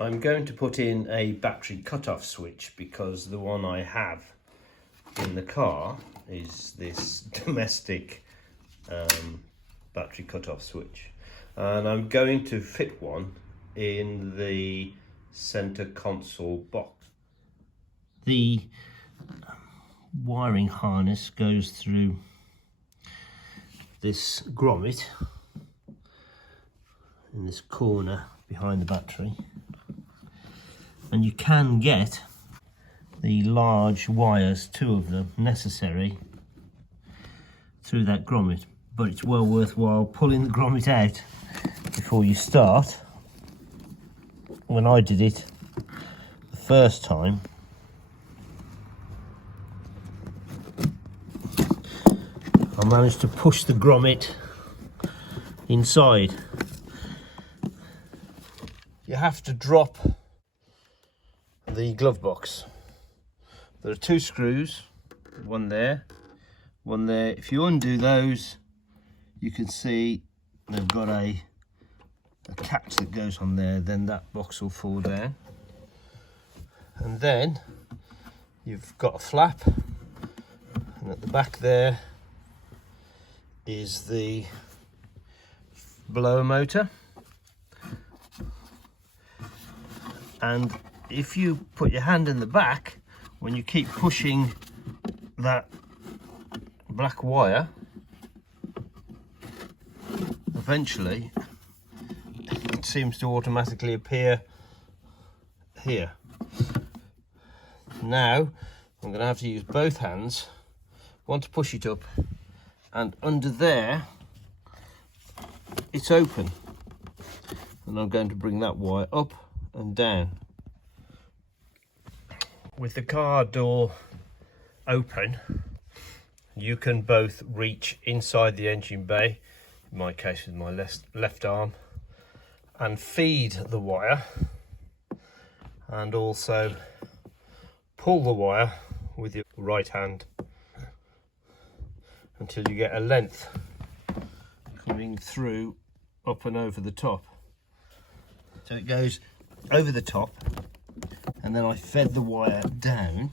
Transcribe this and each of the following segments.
I'm going to put in a battery cutoff switch because the one I have in the car is this domestic battery cutoff switch, and I'm going to fit one in the center console box. The wiring harness goes through this grommet in this corner behind the battery, and you can get the large wires, 2 of them necessary, through that grommet, but it's well worthwhile pulling the grommet out before you start. When I did it the first time, I managed to push the grommet inside. You have to drop the glove box. There are 2 screws, one there, one there. If you undo those, you can see they've got a catch that goes on there, then that box will fall down. And then you've got a flap, and at the back there is the blower motor. And if you put your hand in the back, when you keep pushing that black wire, eventually it seems to automatically appear here. Now I'm going to have to use both hands, one to push it up, and under there it's open, and I'm going to bring that wire up and down. With the car door open, you can both reach inside the engine bay, in my case with my left arm, and feed the wire, and also pull the wire with your right hand until you get a length coming through up and over the top. So it goes over the top, and then I fed the wire down.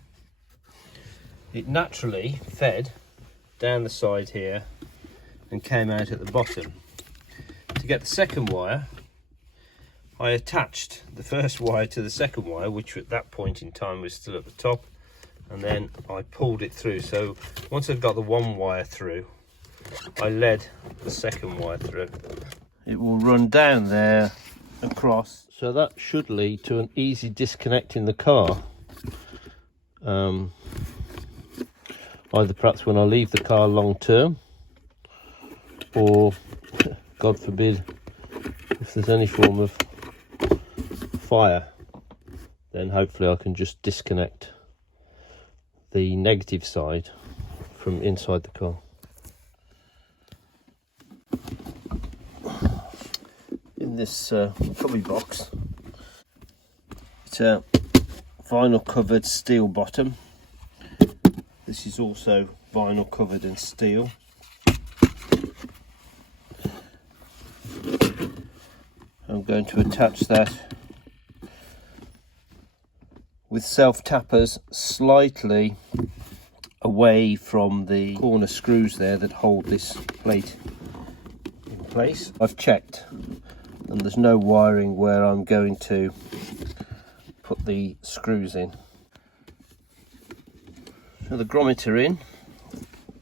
It naturally fed down the side here and came out at the bottom. To get the second wire, I attached the first wire to the second wire, which at that point in time was still at the top, and then I pulled it through. So once I've got the one wire through, I led the second wire through. It will run down there across, so that should lead to an easy disconnect in the car. Either perhaps when I leave the car long term, or God forbid if there's any form of fire, then hopefully I can just disconnect the negative side from inside the car. In this cubby box, it's a vinyl covered steel bottom. This is also vinyl covered in steel. I'm going to attach that with self tappers slightly away from the corner screws there that hold this plate in place. I've checked, and there's no wiring where I'm going to put the screws in. So the grommet are in.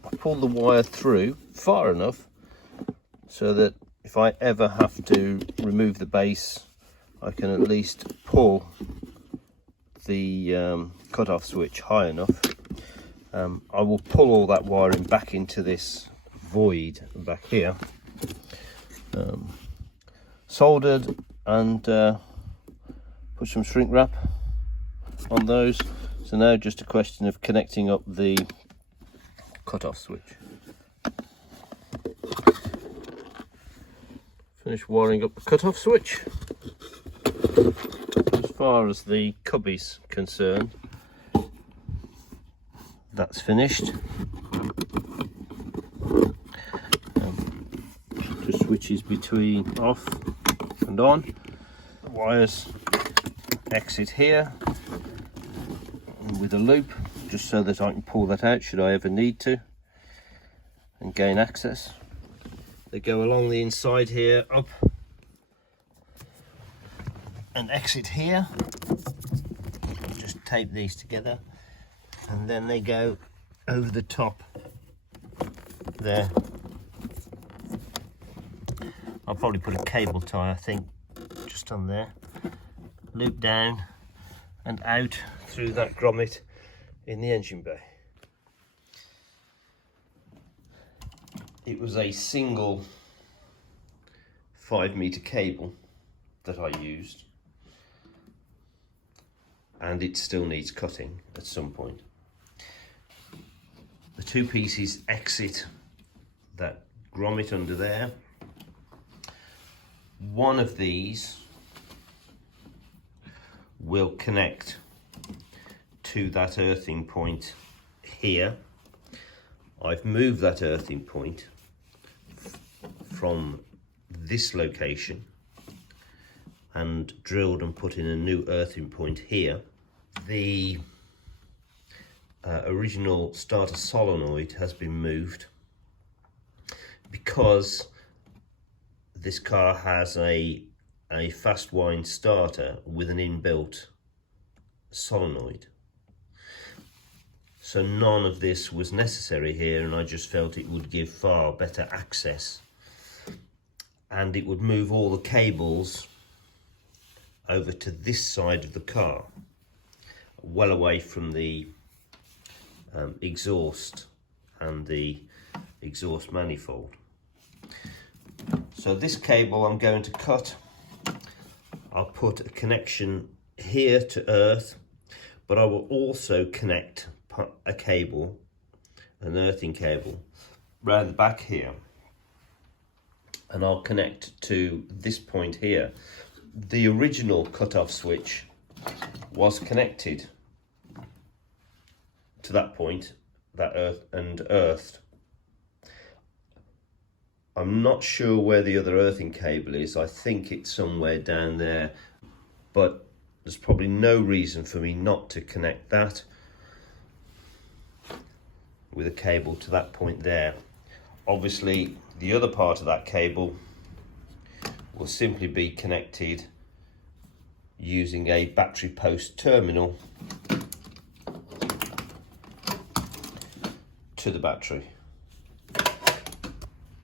I pull the wire through far enough so that if I ever have to remove the base, I can at least pull the cutoff switch high enough. I will pull all that wiring back into this void back here, soldered, and put some shrink wrap on those. So now just a question of connecting up the cutoff switch. Finish wiring up the cutoff switch. As far as the cubby's concerned, that's finished. Just switches between off and on. The wires exit here with a loop, just so that I can pull that out should I ever need to and gain access. They go along the inside here, up, and exit here. Just tape these together, and then they go over the top there. I'll probably put a cable tie, I think, just on there. Loop down and out through that grommet in the engine bay. It was a single 5-meter cable that I used, and it still needs cutting at some point. The two pieces exit that grommet under there. One of these will connect to that earthing point here. I've moved that earthing point from this location and drilled and put in a new earthing point here. The original starter solenoid has been moved because this car has a fast wind starter with an inbuilt solenoid. So none of this was necessary here, and I just felt it would give far better access, and it would move all the cables over to this side of the car, well away from the exhaust and the exhaust manifold. So this cable I'm going to cut. I'll put a connection here to earth, but I will also connect a cable, an earthing cable, round the back here, and I'll connect to this point here. The original cut-off switch was connected to that point, that earthed. I'm not sure where the other earthing cable is. I think it's somewhere down there, but there's probably no reason for me not to connect that with a cable to that point there. Obviously, the other part of that cable will simply be connected using a battery post terminal to the battery.